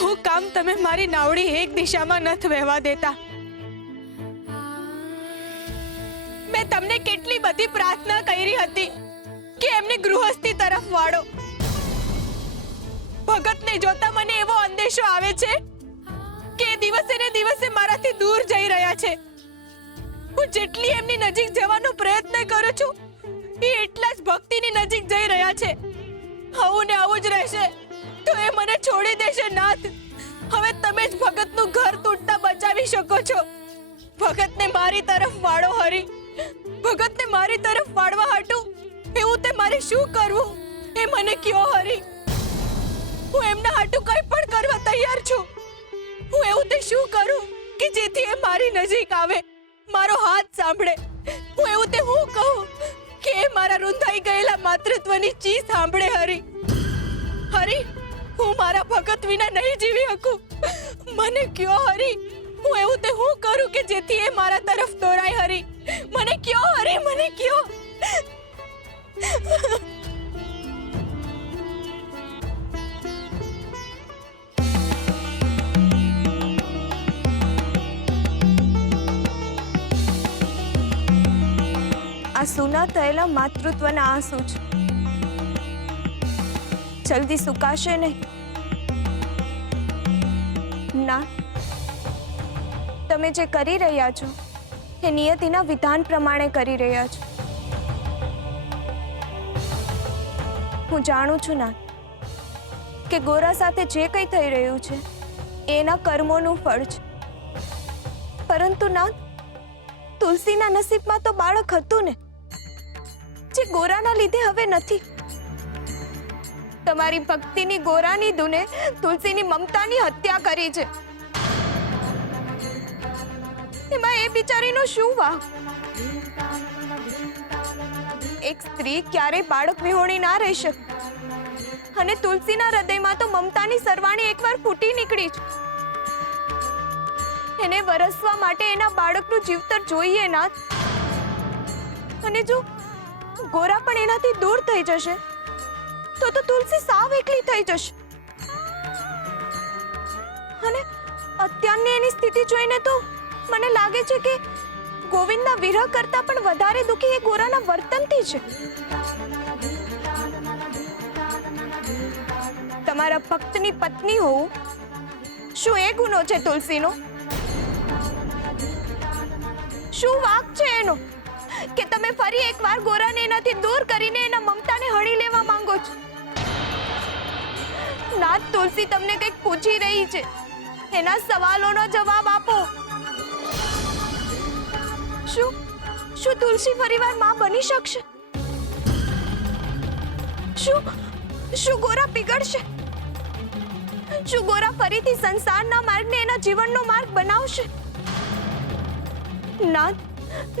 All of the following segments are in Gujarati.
હું કામ તમે મારી નાવડી એક દિશામાં નથી વહેવા દેતા? મેં તમને કેટલી બધી પ્રાર્થના કરી હતી કે એમને ગૃહસ્થી તરફ વાળો. ભગતને જોતા મને એવો અંદેશો આવે છે કે દિવસે ને દિવસે મારાથી દૂર જઈ રહ્યા છે. હું જેટલી એમની નજીક જવાનો પ્રયત્ન કરું છું એ એટલા જ ભક્તિની નજીક જઈ રહ્યા છે. આવું ને આવું જ રહેશે તો એ મને છોડી દેશે. નાથ, હવે તમે જ ભગતનું ઘર તૂટતા બચાવી શકો છો. ભગતને મારી તરફ વાળો હરી. ભગતને મારી તરફ વાળવા હાટું એવું તે મારે શું કરવું એ મને કયો હરી. હું એમના હાટું કંઈ પણ કરવા તૈયાર છું. હું એવું તે શું કરું કે જેથી એ મારી નજીક આવે, મારો હાથ સાંભળે? હું એવું તે હું કહું કે એ મારા રૂંધાઈ ગયેલા માતૃત્વની ચી સાંભળે? હરી, હરી, હું મારા ભગત વિના નહીં જીવી શકું. મને કયો હરી, હું એવું તે હું કરું કે જેથી એ મારા તરફ દોરાય? હરી, મને કયો હરી, મને કયો. આ સૂના થયેલા માતૃત્વના આંસુ છે, જલ્દી સુકાશે નહીં. ના, તમે જે કરી રહ્યા છો એ નિયતિના વિધાન પ્રમાણે કરી રહ્યા છો. હું જાણું છું ના કે ગોરા સાથે જે કંઈ થઈ રહ્યું છે એના કર્મોનું ફળ છે. પરંતુ ના, તુલસીના નસીબમાં તો બાળક હતું ને, જે ગોરાના લીધે હવે નથી. તમારી ભક્તિની ગોરાની દુને તુલસીની મમતાની હત્યા કરી છે. એમાં એ બિચારીનો શું વાંક? એક સ્ત્રી ક્યારેય બાળક વિહોણી ના રહી શકે, અને તુલસીના હૃદયમાં તો મમતાની સરવાણી એકવાર ફૂટી નીકળી છે. એને વરસવા માટે એના બાળકનું જીવતર જોઈએ ના. અને જો ગોરા પણ એનાથી દૂર થઈ જશે તો તુલસી સાવ એકલી થઈ જશે. અને અત્યારની એની સ્થિતિ જોઈને તો મને લાગે છે કે ગોવિંદના વિરહ કરતા પણ વધારે દુઃખી એ ગોરાના વર્તનથી છે. તમારા ભક્તની પત્ની હોવું શું એ ગુનો છે તુલસીનો? શું વાંક છે એનો કે તમે ફરી એકવાર ગોરાને એનાથી દૂર કરીને એના મમતાને હણી લેવા માંગો છો? નાથ, તુલસી તમને કંઈક પૂછી રહી છે, એના સવાલોનો જવાબ આપો. શું તુલસી ફરીવાર માં બની શકશે? શું ગોરા પીગળશે? શું ગોરા ફરીથી સંસારના માર્ગને એના જીવનનો માર્ગ બનાવશે? નાથ,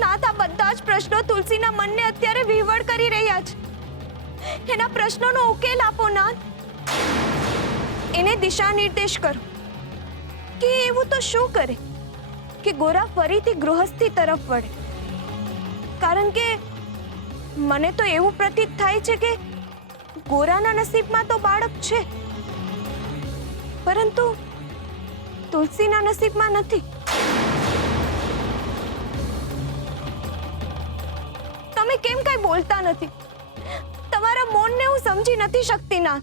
આ બધા જ પ્રશ્નો તુલસીના મનને અત્યારે વિહવળ કરી રહ્યા છે. એના પ્રશ્નોનો ઉકેલ આપો નાથ. એને દિશા નિર્દેશ કરો કે એવું તો શું કરે કે ગોરા ફરીથી ગૃહસ્થી તરફ વળે. કારણ કે મને તો એવું પ્રતીત થાય છે કે ગોરાના નસીબમાં તો બાળક છે, પરંતુ તુલસીના નસીબમાં નથી. તમે કેમ કઈ બોલતા નથી? તમારા મૌનને હું સમજી નથી શકતી ના.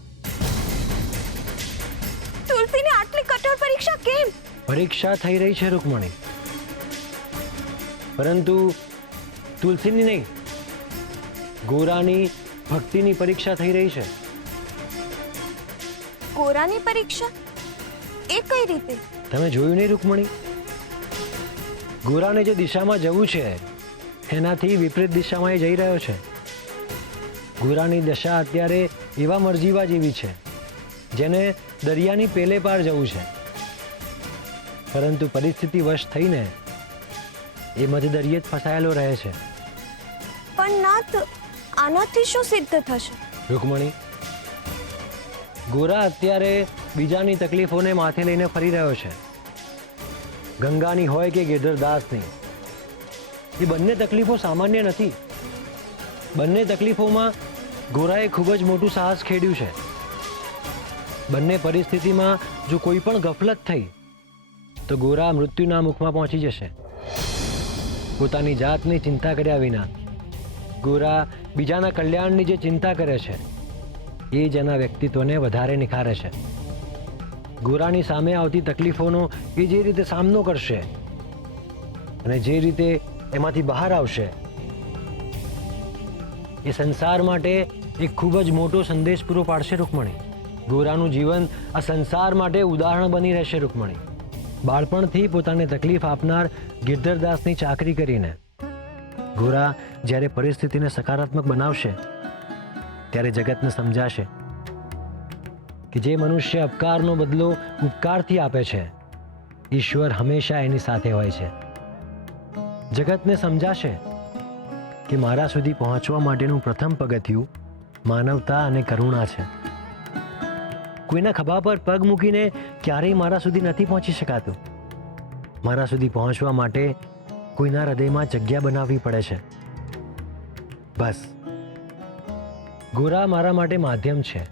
તુલસીની આટલી કઠોર પરીક્ષા કેમ? પરીક્ષા થઈ રહી છે રૂકમણી, પરંતુ તુલસીની નહીં, ગોરાની ભક્તિની પરીક્ષા થઈ રહી છે. ગોરાની પરીક્ષા? એ કઈ રીતે? તમે જોયું નહીં રૂકમણી? ગોરાને જે દિશામાં જવું છે એનાથી વિપરીત દિશામાં એ જઈ રહ્યો છે. ગોરાની દશા અત્યારે એવા મરજીવા જેવી છે જેને દરિયાની પેલે પાર જવું છે, પરંતુ પરિસ્થિતિ વશ થઈને એ મધદરિયે જ ફસાયેલો રહે છે. પણ નાથ, આનાથી શું સિદ્ધ થશે? રૂકમણી, ગોરા અત્યારે બીજાની તકલીફોને માથે લઈને ફરી રહ્યો છે. ગંગાની હોય કે ગિરધરદાસની, એ બંને તકલીફો સામાન્ય નથી. બંને તકલીફોમાં ગોરાએ ખૂબ જ મોટું સાહસ ખેડ્યું છે. બંને પરિસ્થિતિમાં જો કોઈ પણ ગફલત થઈ તો ગોરા મૃત્યુના મુખમાં પહોંચી જશે. પોતાની જાતની ચિંતા કર્યા વિના ગોરા બીજાના કલ્યાણની જે ચિંતા કરે છે એ જ એના વ્યક્તિત્વને વધારે નિખારે છે. ગોરાની સામે આવતી તકલીફોનો એ જે રીતે સામનો કરશે અને જે રીતે એમાંથી બહાર આવશે એ સંસાર માટે એક ખૂબ જ મોટો સંદેશ પૂરો પાડશે રૂકમણી. ગોરાનું જીવન આ સંસાર માટે ઉદાહરણ બની રહેશે રૂકમણી. બાળપણથી પોતાને તકલીફ આપનાર ગિરધરદાસની ચાકરી કરીને ગોરા જ્યારે પરિસ્થિતિને સકારાત્મક બનાવશે ત્યારે જગતને સમજાશે કે જે મનુષ્ય અપકારનો બદલો ઉપકારથી આપે છે ઈશ્વર હંમેશા એની સાથે હોય છે. જગતને સમજાશે કે મારા સુધી પહોંચવા માટેનું પ્રથમ પગથિયું માનવતા અને કરુણા છે. કોઈના ખભા પર પગ મૂકીને ક્યારેય મારા સુધી નથી પહોંચી શકાતું. મારા સુધી પહોંચવા માટે કોઈના હૃદયમાં જગ્યા બનાવવી પડે છે. બસ ગોરા મારા માટે માધ્યમ છે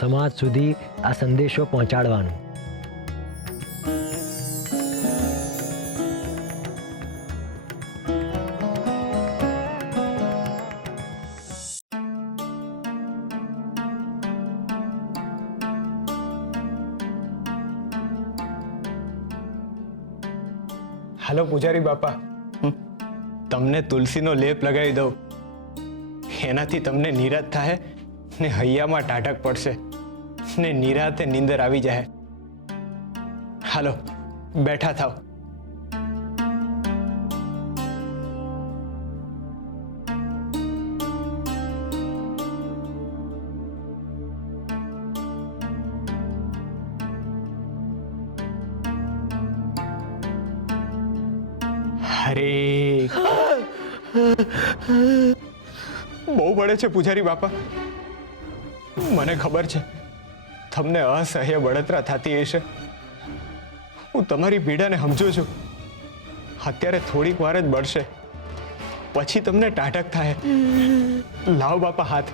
સમાજ સુધી આ સંદેશો પહોંચાડવાનું. હાલો પૂજારી બાપા, તમને તુલસીનો લેપ લગાવી દઉં. એનાથી તમને નિરાત થાય ને હૈયામાં ટાઢક પડશે ને નિરાતે નીંદર આવી જાય. હાલો બેઠા થાવ. અરે બહુ બળે છે પૂજારી બાપા. મને ખબર છે તમને અસહ્ય બળતરા થતી હશે. હું તમારી પીડાને સમજુ છું. અત્યારે થોડીક વાર જ બળશે, પછી તમને ટાઢક થાય. લાવ બાપા હાથ.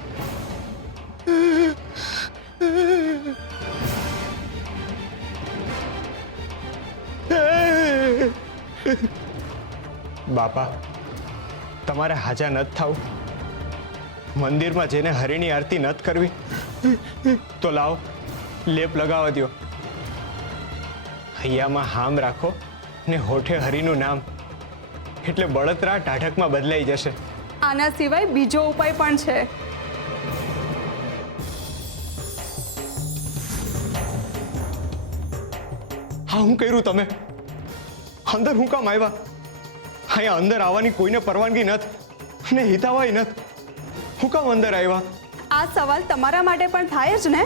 બાપા તમારે હાજા નથી થવું. મંદિરમાં જઈને હરિની આરતી નથી કરવી તો લાવો લેપ લગાવવા દો. હૈયામાં હામ રાખો ને હોઠે હરિનું નામ, એટલે બળતરા ટાઢકમાં બદલાઈ જશે. આના સિવાય બીજો ઉપાય પણ છે. હા, હું કર્યું તમે અંદર હું કામ આવ્યા? અહીંયા અંદર આવવાની કોઈને પરવાનગી નથી ને હિતાવાય નથી. હું કામ અંદર આવ્યા? આ સવાલ તમારા માટે પણ થાય જ ને.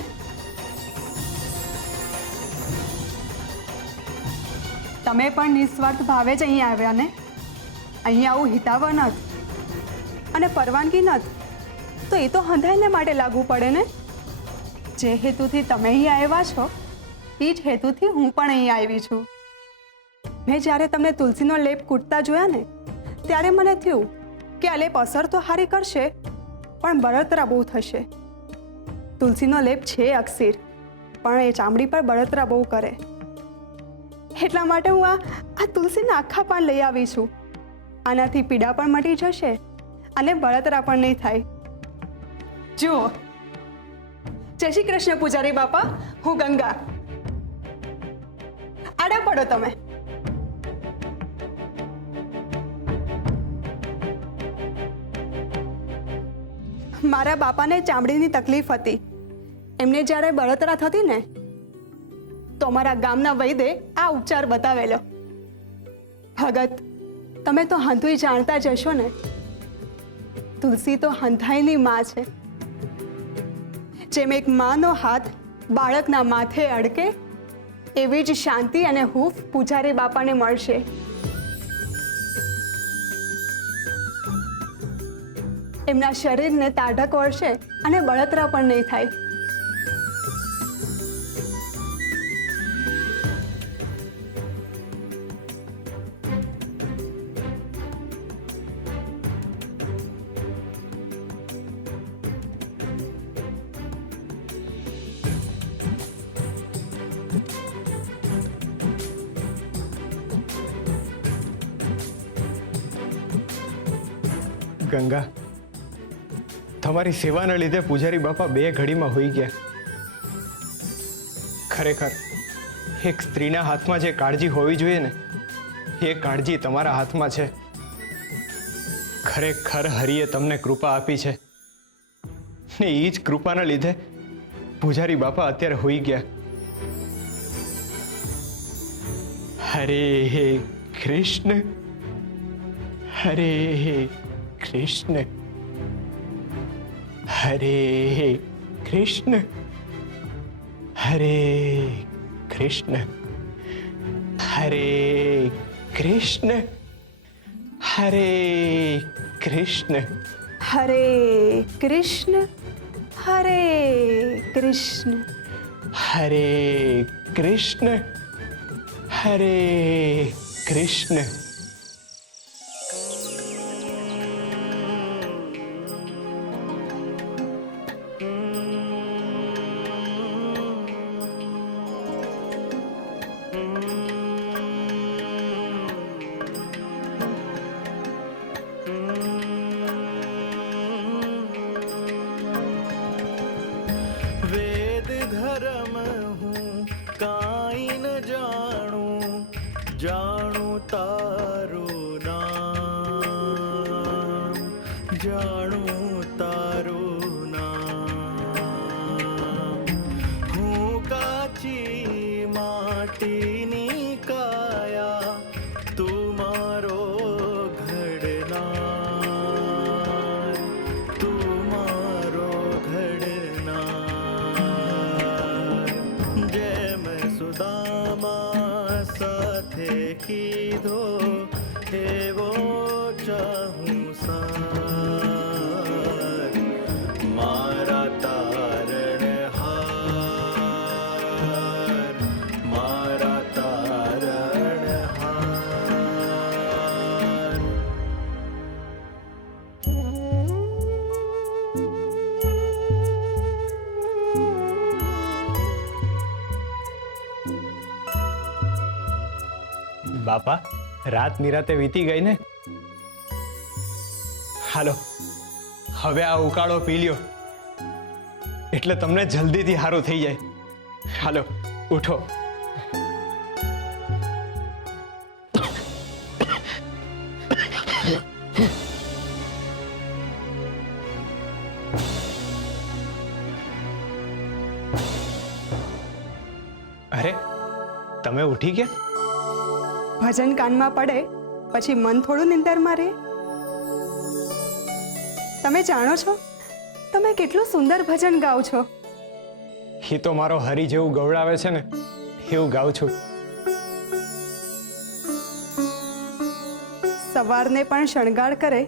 તમે પણ નિસ્વાર્થ ભાવે જ અહીં આવ્યા ને. અહીં આવું હિતાવહ નથી અને પરવાનગી નથી તો એ તો હંધાઈને માટે લાગુ પડે ને. જે હેતુથી તમે અહીં આવ્યા છો એ જ હેતુથી હું પણ અહીં આવી છું. મેં જ્યારે તમને તુલસીનો લેપ કૂટતા જોયા ને ત્યારે મને થયું કે આ લેપ અસર તો સારી કરશે પણ બળતરા બહુ થશે. તુલસીનો લેપ છે અક્ષીર, પણ એ ચામડી પર બળતરા બહુ કરે. એટલા માટે હું આ તુલસીના આખા પાન લઈ આવી છું. આનાથી પીડા પણ મટી જશે અને બળતરા પણ નહીં થાય. જુઓ. જય શ્રી કૃષ્ણ પૂજારી બાપા, હું ગંગા. આડા પડો તમે. મારા બાપાને ચામડીની તકલીફ હતી. એમને જ્યારે બળતરા થતી ને તો અમારા ગામના વૈદ્યે આ ઉપચાર બતાવેલો. ભગત, તમે તો હંધુય જાણતા જ હશો ને. તુલસી તો હંધાઈની માં છે. જેમ એક માનો હાથ બાળકના માથે અડકે એવી જ શાંતિ અને હૂંફ પૂજારી બાપાને મળશે. એમના શરીરને તાઢક વળશે અને બળતરા પણ નહીં થાય. ગંગા, તમારી સેવાના લીધે પૂજારી બાપા 2 ઘડીમાં હોઈ ગયા. ખરેખર એક સ્ત્રીના હાથમાં જે કાળજી હોવી જોઈએ ને, એ કાળજી તમારા હાથમાં છે. ખરેખર હરિએ તમને કૃપા આપી છે ને એ જ કૃપાના લીધે પૂજારી બાપા અત્યારે હોઈ ગયા. હરે કૃષ્ણ, હરે કૃષ્ણ, હરે કૃષ્ણ, હરે કૃષ્ણ, હરે કૃષ્ણ, હરે કૃષ્ણ. હરે કૃષ્ણ, હરે કૃષ્ણ, હરે કૃષ્ણ, હરે કૃષ્ણ. वेद धर्म हूँ काई न जाणूं, जाणूं तारू नाम, जाणूं तारू नाम. હું કાચી માટીની કાયા, તું મારો ઘડનાર, તું મારો ઘડનાર. જેમ સુદામા સાથે કીધો એવો ચાહું સાર. મારા તારણહાર, મારા તારણહાર. બાપા, રાત નિરાતે વીતી ગઈ ને. હાલો, હવે આ ઉકાળો પી લ્યો એટલે તમને જલ્દીથી સારું થઈ જાય. હાલો, ઉઠો. અરે, તમે ઉઠી ગયા? ભજન કાનમાં પડે પછી મન થોડું નિંદરમાં રહે. તમે જાણો છો તમે કેટલું સુંદર ભજન ગાઓ છો. એ તો મારો હરી જેવું ગવડાવે છે ને એવું ગાઉં છું. સવારને પણ શણગાર કરે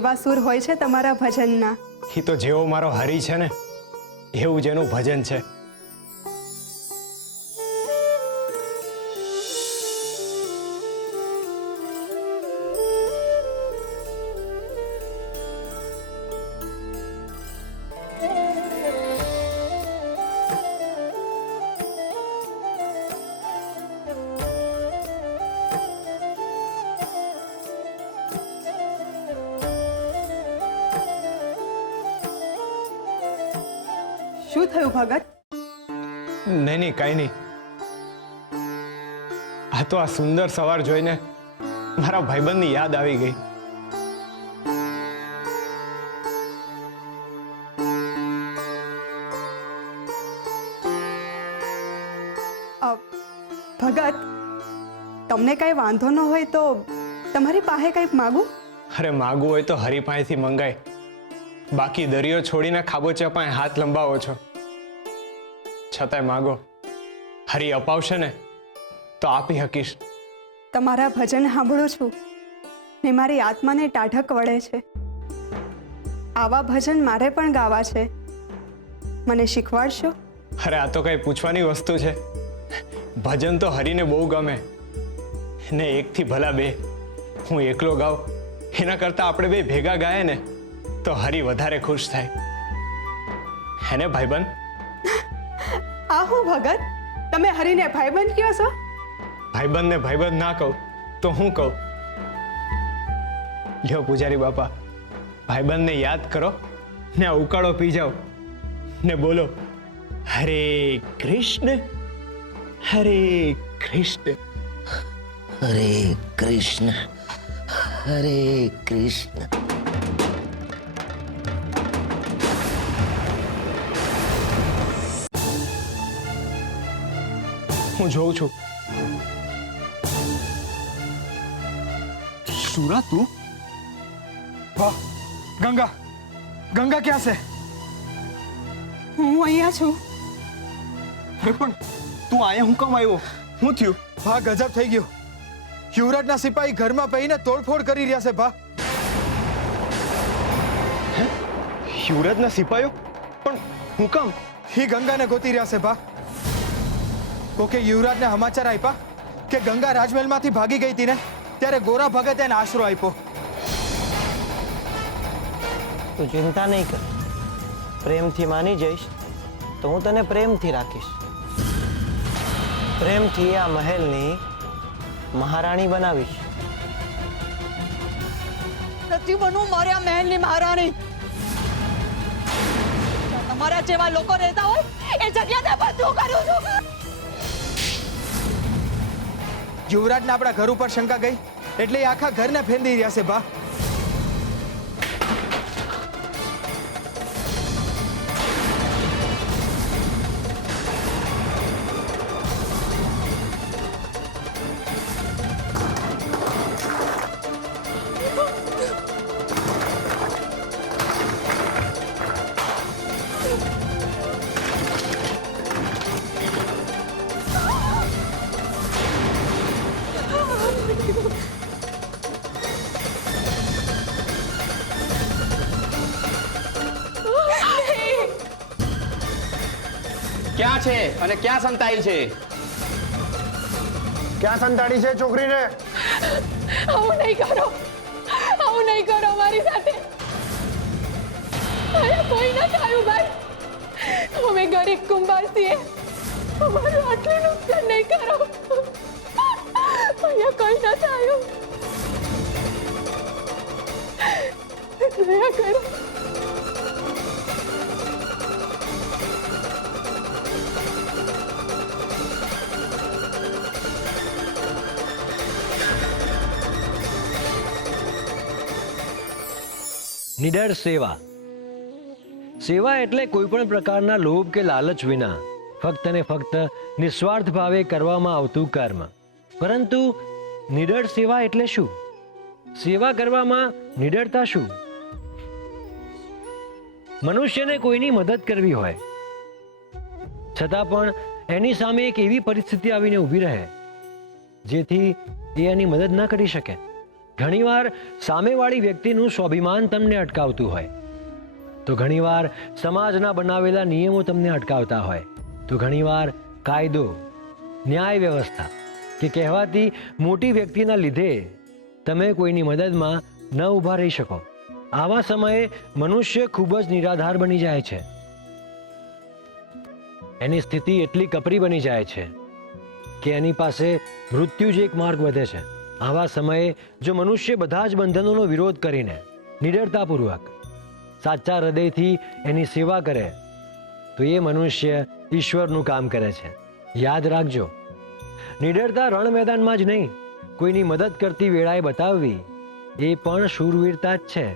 એવા સુર હોય છે તમારા ભજનના. એ તો જેવો મારો હરી છે ને એવું જેનું ભજન છે. શું થયું ભગત? નહીં કાંઈ નહીં. આ તો આ સુંદર સવાર જોઈને મારા ભાઈબંધની યાદ આવી ગઈ. ભગત, તમને કઈ વાંધો ન હોય તો તમારી પાસે કંઈક માગું? અરે, માગવું હોય તો હરી પાસેથી મંગાય. બાકી દરિયો છોડીને ખાબોચિયા પાસે હાથ લંબાવો છો. છતાંય માગો, હરી અપાવશે ને તો આપી શકીશ. તમારા ભજન સાંભળું છું ને મારી આત્માને ટાઢક વળે છે. આવા ભજન મારે પણ ગાવા છે. મને શીખવાડશો? અરે, આ તો કઈ પૂછવાની વસ્તુ છે. ભજન તો હરીને બહુ ગમે ને એકથી ભલા 2. હું એકલો ગાઉં એના કરતા આપણે 2 ભેગા ગાય ને તો હરી વધારે ખુશ થાય. હેને ભાઈબંધ? આ હું ભગત, તમે હરીને ભાઈબંધ કહો છો? ભાઈબંધને ભાઈબંધ ના કહું તો હું કહું? લ્યો પૂજારી બાપા, ભાઈબંધને યાદ કરો ને આ ઉકાળો પી જાઓ ને બોલો હરે કૃષ્ણ હરે કૃષ્ણ. હરે કૃષ્ણ હરે કૃષ્ણ. હું જોઉં છું. सूरा तू वाह गंगा गंगा क्या से હું અહીંયા છું. अरे पण तू आया हूं कम आयो હું થયું ભા ગજબ થઈ ગયો યુવરાજના સિપાહી ઘરમાં પહીને તોડફોડ કરી રહ્યા છે ભા યુવરાજના સિપાહીઓ પણ હું કામ ही ગંગાને ગોતી રહ્યા છે ભા કોકે યુવરાજને સમાચાર આપ્યા કે ગંગા રાજમહેલમાંથી ભાગી ગઈ હતી ને ત્યારે ગોરા ભગતે એને આશરો આપ્યો તું ચિંતા નહીં કર પ્રેમથી માની જઈશ તો હું તને પ્રેમથી રાખીશ પ્રેમથી આ મહેલની મહારાણી બનાવીશ નથી બનવું મારે આ મહેલની મહારાણી. તમારા જેવા લોકો રહેતા હોય એ જગ્યાએ બધું કરું છું. યુવરાજને આપણા ઘર ઉપર શંકા ગઈ એટલે એ આખા ઘરને ફેંદી રહ્યા છે ભા ક્યાં છે અને ક્યાં સંતાઈ છે? ક્યાં સંતાડી છે છોકરીને આવું નહીં કરો, આવું નહીં કરો મારી સાથે. અહીંયા કોઈ ના થયું ભાઈ. અમે ગરીબ કુંભાર છીએ. અમારું આટલું નુકસાન નહીં કરો. અહીંયા કોઈ ના થયું. દયા કરો. નિડર સેવા. સેવા એટલે કોઈ પણ પ્રકારના લોભ કે લાલચ વિના ફક્ત ને ફક્ત નિસ્વાર્થ ભાવે કરવામાં આવતું કર્મ. પરંતુ નિડર સેવા એટલે શું? સેવા કરવામાં નિડરતા શું? મનુષ્યને કોઈની મદદ કરવી હોય છતાં પણ એની સામે એક એવી પરિસ્થિતિ આવીને ઊભી રહે જેથી એ એની મદદ ન કરી શકે. ઘણીવાર સામેવાળી વ્યક્તિનું સ્વાભિમાન તમને અટકાવતું હોય, તો ઘણીવાર સમાજના બનાવેલા નિયમો તમને અટકાવતા હોય, તો ઘણીવાર કાયદો, ન્યાય વ્યવસ્થા કે કહેવાતી મોટી વ્યક્તિના લીધે તમે કોઈની મદદમાં ન ઊભા રહી શકો. આવા સમયે મનુષ્ય ખૂબ જ નિરાધાર બની જાય છે. એની સ્થિતિ એટલી કપરી બની જાય છે કે એની પાસે મૃત્યુ જ એક માર્ગ વધે છે. આવા સમયે જો મનુષ્ય બધા જ બંધનોનો વિરોધ કરીને નિડરતાપૂર્વક સાચા હૃદયથી એની સેવા કરે તો એ મનુષ્ય ઈશ્વરનું કામ કરે છે. યાદ રાખજો, નિડરતા રણ મેદાનમાં જ નહીં, કોઈની મદદ કરતી વેળાએ બતાવવી એ પણ શૂરવીરતા જ છે.